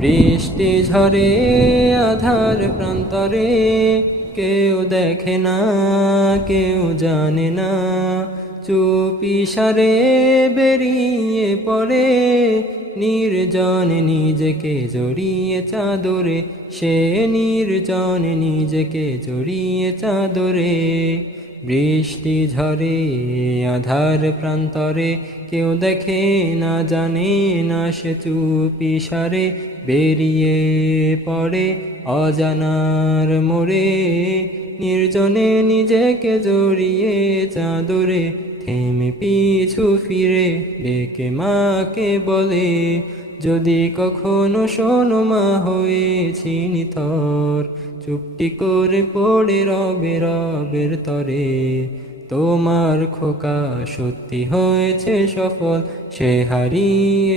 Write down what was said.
বৃষ্টি ঝরে আধার প্রান্তরে, কেউ দেখে না কেউ জানে না, চুপি সারে বেরিয়ে পড়ে, নির্জন নিজেকে জড়িয়ে চাদরে, সে নির্জন নিজেকে জড়িয়ে চাদরে। বৃষ্টি ঝরে আধার প্রান্তরে, কেউ দেখে না জানে না, সে চুপি সারে বেরিয়ে পড়ে অজানার মোড়ে, নির্জনে নিজেকে জড়িয়ে চাদরে। থেমে পিছু ফিরে ডেকে মাকে বলে, যদি কখনো শোনো মা হয়েছি নিথর, চুপটি করে পড়ে রবে রবের তরে। তোমার খোকা সত্যি হয়েছে সফল, সে হারিয়ে